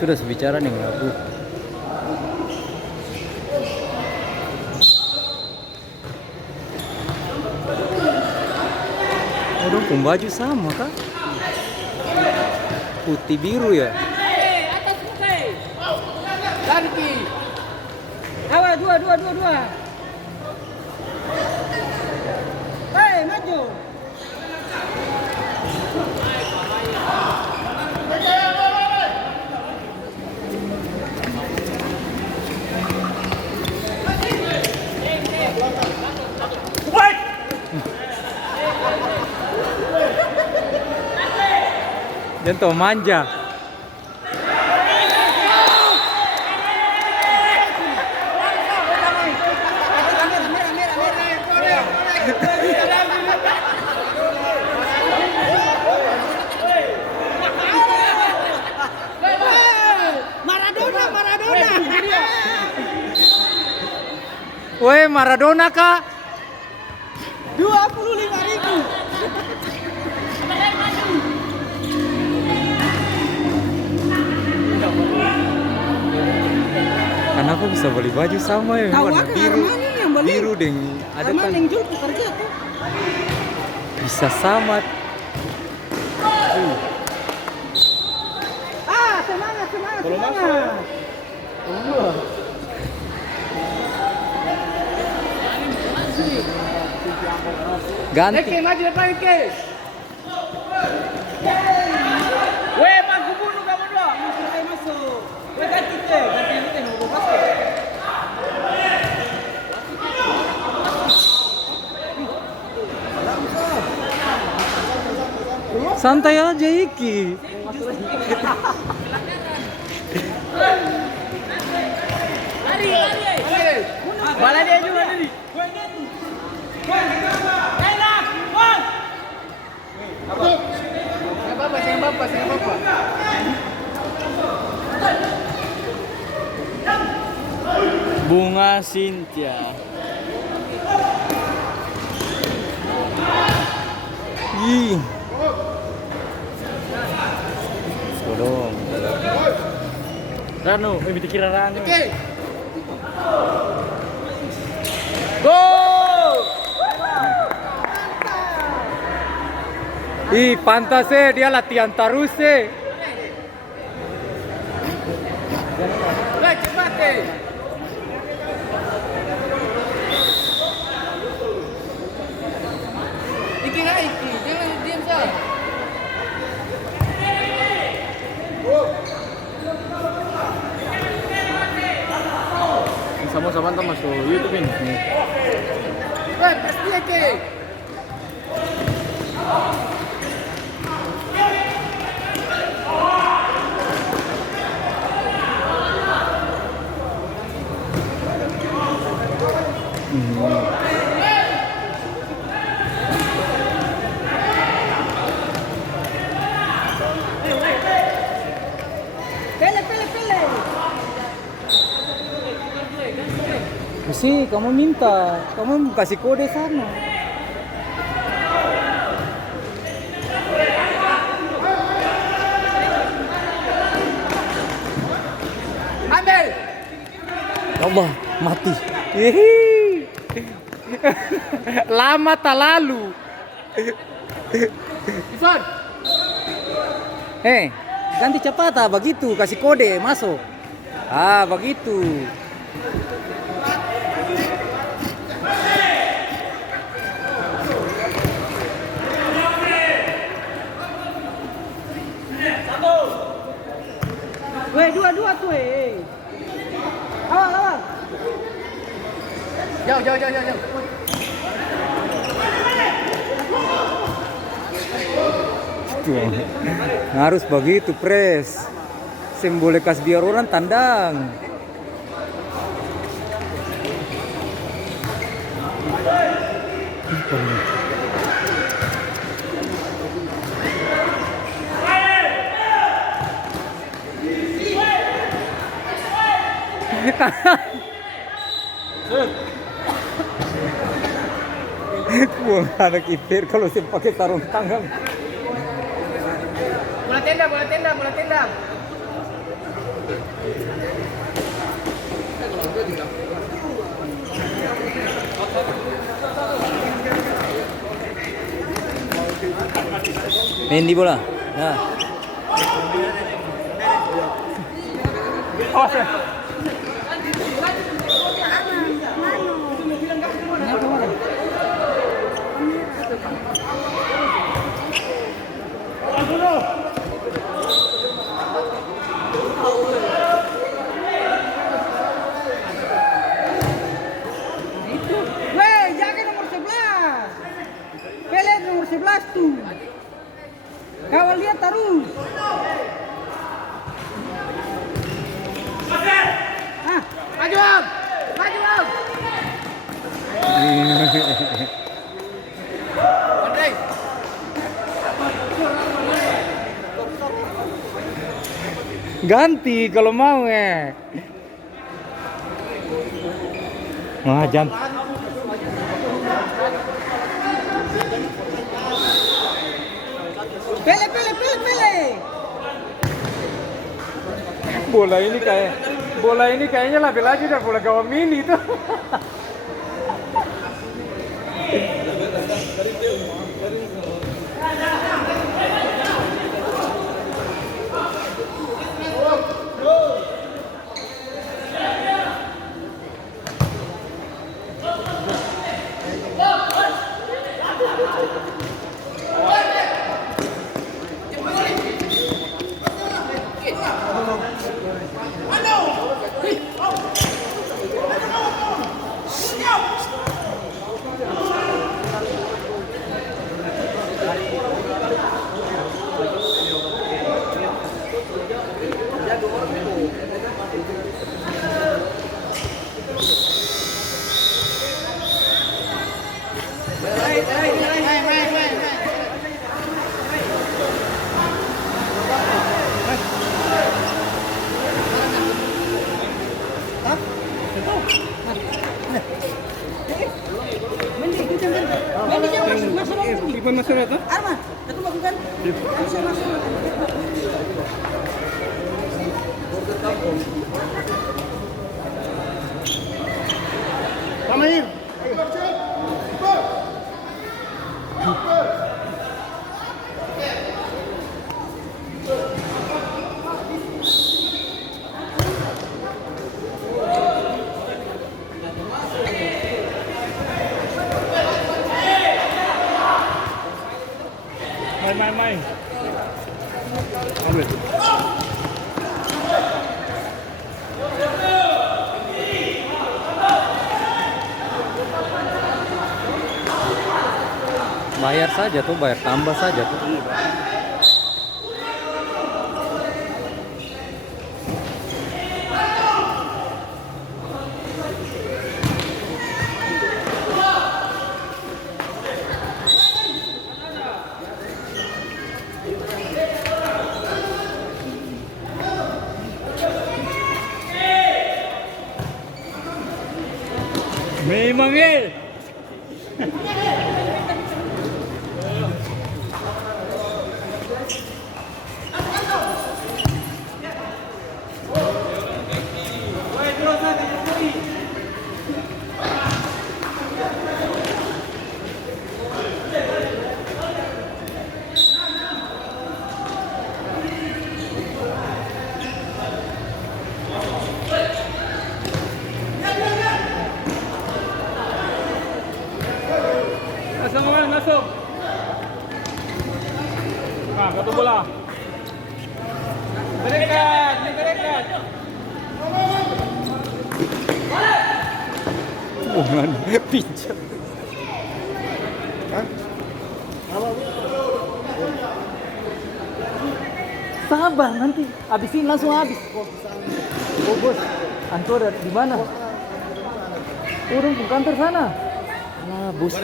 Sudah sebicara nih ngaku. Aduh, baju sama kah? Putih biru ya? Atas putih. Ganti. Awas, dua. Hei, maju. Jangan manja. Maradona. Woi, Maradona kah? 25.000. Kenapa bisa beli baju sama ya? Tahu Warna aku biru, Armani yang beli. biru deng. Ada kan yang jual pekerja tuh. bisa sama. Semangat. Kalau Semangat. Ganti. Eke, maju depan Eke. Weh, aku bunuh kamu dong. Masuk. Weh, ganti teh mau basket. Santai aja Iki. Lari. Bala dia juga tadi. Enak. Jangan apa-apa. Bunga Cynthia. Ih. Kodong. Rano, ini dikira Rano. Oke. Go! Ih, pantas dia latihan terus Cepat Iki, jangan diam saja. Sama-sama kan masuk YouTube ini. Pasti Iki. Pele. Sih, kamu minta, kamu kasih kode sana. Ambil. Allah, mati. Hihi. Lama tak lalu. Ivan. Ganti cepat begitu, kasih kode masuk. Begitu. Weh, dua tuh, Awal. Jauh. Harus begitu, pres. Boleh kasih biar orang tandang. Buang anak ipir kalau sih pakai sarung tangan. Bola tenda, bola tenda, bola tenda. Main di bola. Nah. Awas ya. Weh, jaga nomor 11. Pele nomor 11 tuh. Kawal lihat terus. Ah, maju Om. Maju Om. Andai. Ganti kalau mau jangan. Pele, pele, pele, pele. Bola ini kayaknya lebih lagi dah bola gawang mini itu. Ipan masuk itu? Arma, aku lakukan. Bisa masuk. Pamain. Main. Ambil. Bayar saja tuh, bayar tambah saja tuh. Memang Masuk. Nah, satu bola. Dekat. Bukan pinjam. Sabar nanti, habisin langsung habis. Oh bos, antor di mana? Urung ke kantor sana. Nah bos.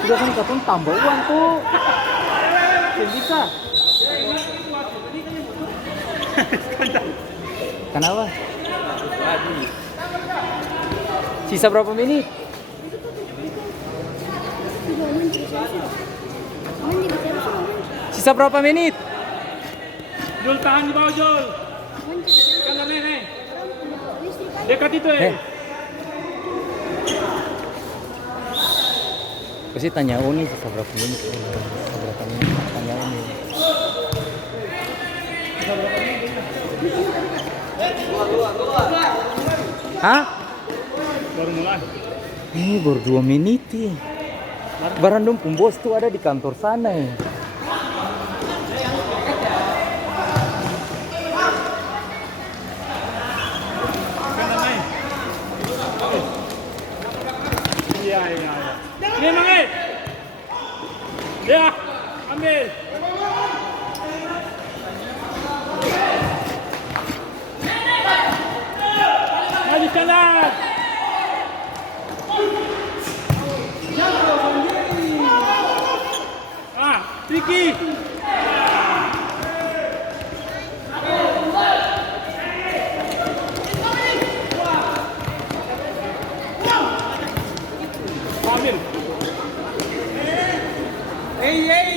Sudah kan katanya tambah uang tuh. Bisa. Kenapa? Sisa berapa menit? Sisa berapa menit? Jul, tahan di bawah, Jul. Kanan nih. Dekat itu Pasti tanya Oni sisa berapa menit? Sisa berapa menit? Tanya Oni. Hah? Baru mulai. Ini baru 2 menit ya. Barandom bos tuh ada di kantor sana ya. Iya. Ini Mang. Ya, ambil. Maju kanan. Tricky. Ambil. Hey.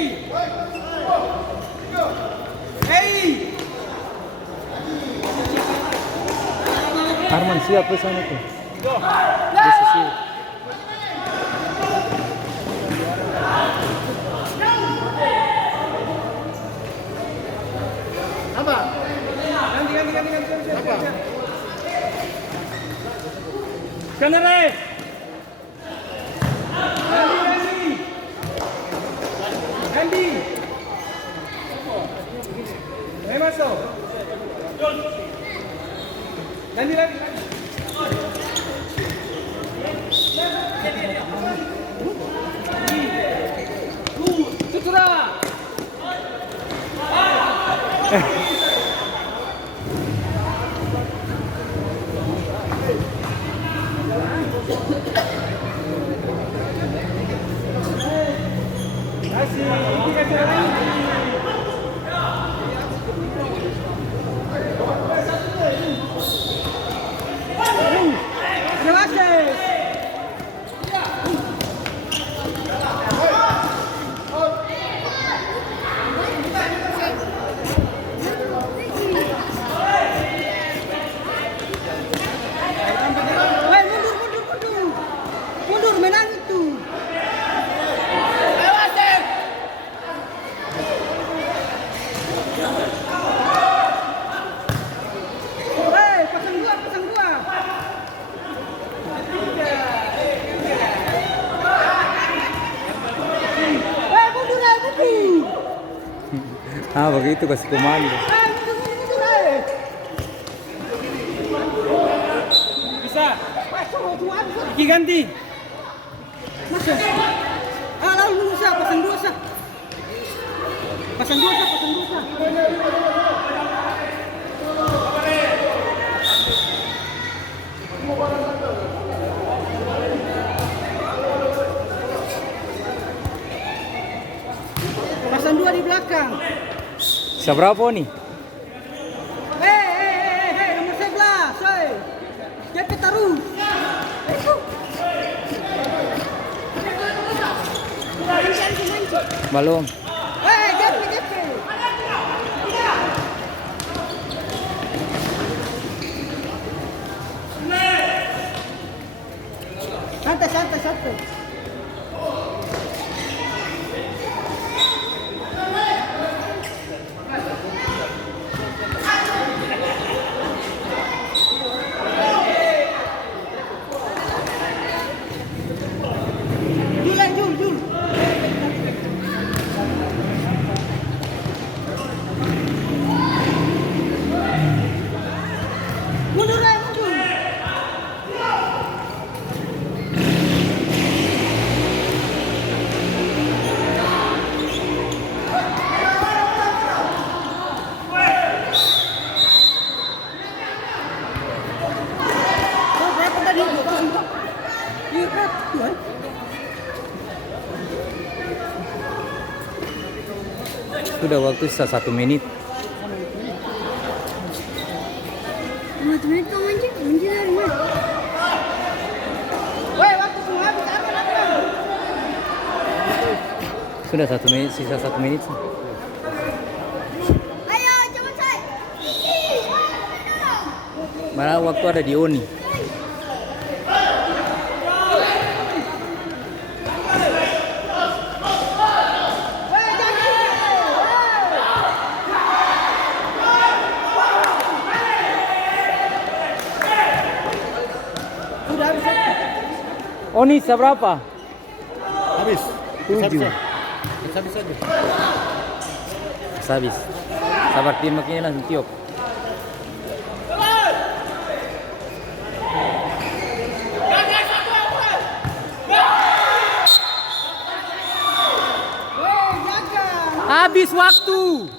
Arman siap ke sana tuh. Posisi. Apa? Ganti. Apa? Kanare. Ganti. Ayo masuk. Ganti lagi. Tutura. Mundur menang itu. Pasang dua. Mundur. Ah, begitu kasih komando. Bisa. Iki ganti. Masuk. Lalu usah pasang dua sah. Pasang dua sah. Pasang dua di belakang. Siapa berapa nih? Nomor 11. JP terus. Belum. JP. Santai. Jul. Mundur. Berapa tadi? 2. Iya, Tuhan. Sudah waktu sisa 1 menit. 2 menit kau mancing dari mana? Woi, waktu semua habis apa? Sudah 1 menit, sisa 1 menit. Ayo, cepat say. Mana waktu ada di Oni. Sudah habis. Oni seberapa? Habis. 7. Habis saja. Habis. Sabar tim makanya langsung tiup. Habis waktu.